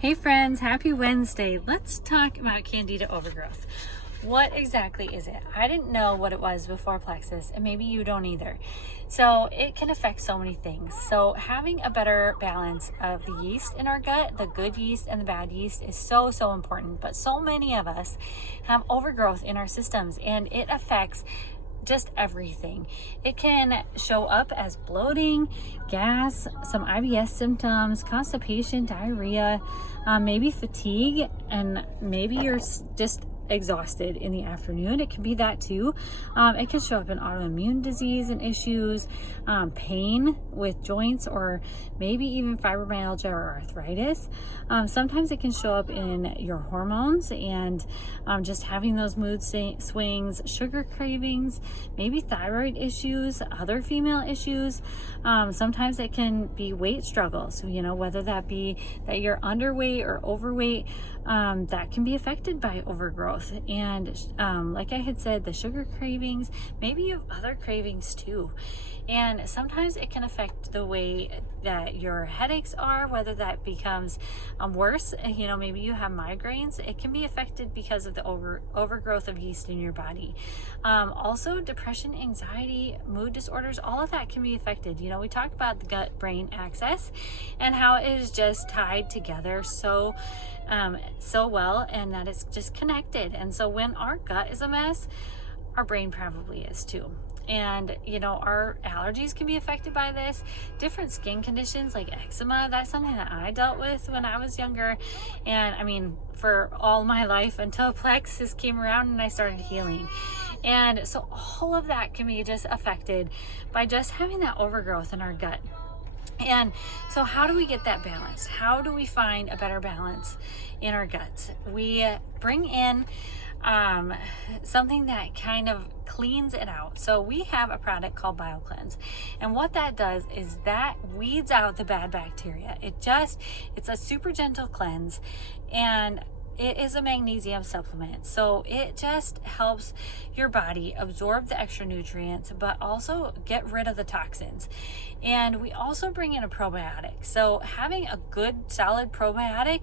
Hey friends, happy Wednesday. Let's talk about Candida overgrowth. What exactly is it? I didn't know what it was before Plexus, and maybe you don't either. So it can affect so many things. So having a better balance of the yeast in our gut, the good yeast and the bad yeast, is so important. But so many of us have overgrowth in our systems, and it affects just everything. It can show up as bloating, gas, some IBS symptoms, constipation, diarrhea, maybe fatigue, and maybe you're just exhausted in the afternoon. It can be that too. It can show up in autoimmune disease and issues, pain with joints, or maybe even fibromyalgia or arthritis. Sometimes it can show up in your hormones and just having those mood swings, sugar cravings, maybe thyroid issues, other female issues. Sometimes it can be weight struggles, whether that be that you're underweight or overweight, that can be affected by overgrowth. And like I had said, the sugar cravings, maybe you have other cravings too. And sometimes it can affect the way that your headaches are, whether that becomes worse. Maybe you have migraines. It can be affected because of the overgrowth of yeast in your body. Also, depression, anxiety, mood disorders, all of that can be affected. We talked about the gut-brain axis and how it is just tied together so well, and that it's just connected. And so when our gut is a mess, our brain probably is too. And our allergies can be affected by this. Different skin conditions like eczema, that's something that I dealt with when I was younger, and for all my life until Plexus came around and I started healing. And so all of that can be just affected by just having that overgrowth in our gut. And so how do we get that balance? How do we find a better balance in our guts? We bring in something that kind of cleans it out. So we have a product called BioCleanse, and what that does is that weeds out the bad bacteria. It's a super gentle cleanse, and it is a magnesium supplement, so it just helps your body absorb the extra nutrients, but also get rid of the toxins. And we also bring in a probiotic. So having a good, solid probiotic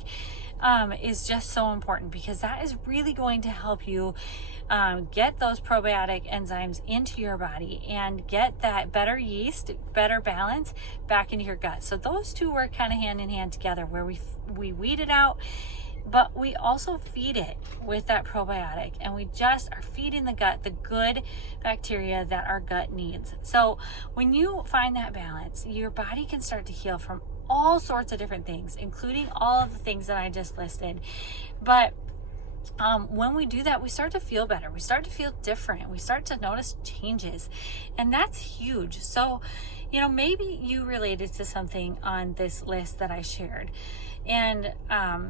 is just so important, because that is really going to help you get those probiotic enzymes into your body and get that better yeast, better balance back into your gut. So those two work kind of hand in hand together, where we weed it out, but we also feed it with that probiotic, and we just are feeding the gut the good bacteria that our gut needs. So when you find that balance, your body can start to heal from all sorts of different things, including all of the things that I just listed. But when we do that, we start to feel better. We start to feel different. We start to notice changes, and that's huge. So, maybe you related to something on this list that I shared, and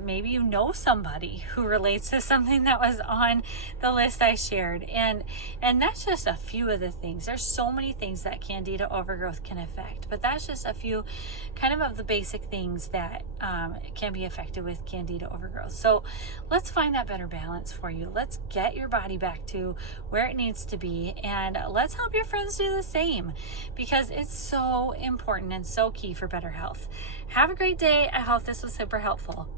maybe you know somebody who relates to something that was on the list I shared, and that's just a few of the things. There's so many things that Candida overgrowth can affect, but that's just a few kind of the basic things that can be affected with Candida overgrowth. So let's find that better balance for you. Let's get your body back to where it needs to be, and let's help your friends do the same, because it's so important and so key for better health. Have a great day. I hope this was super helpful.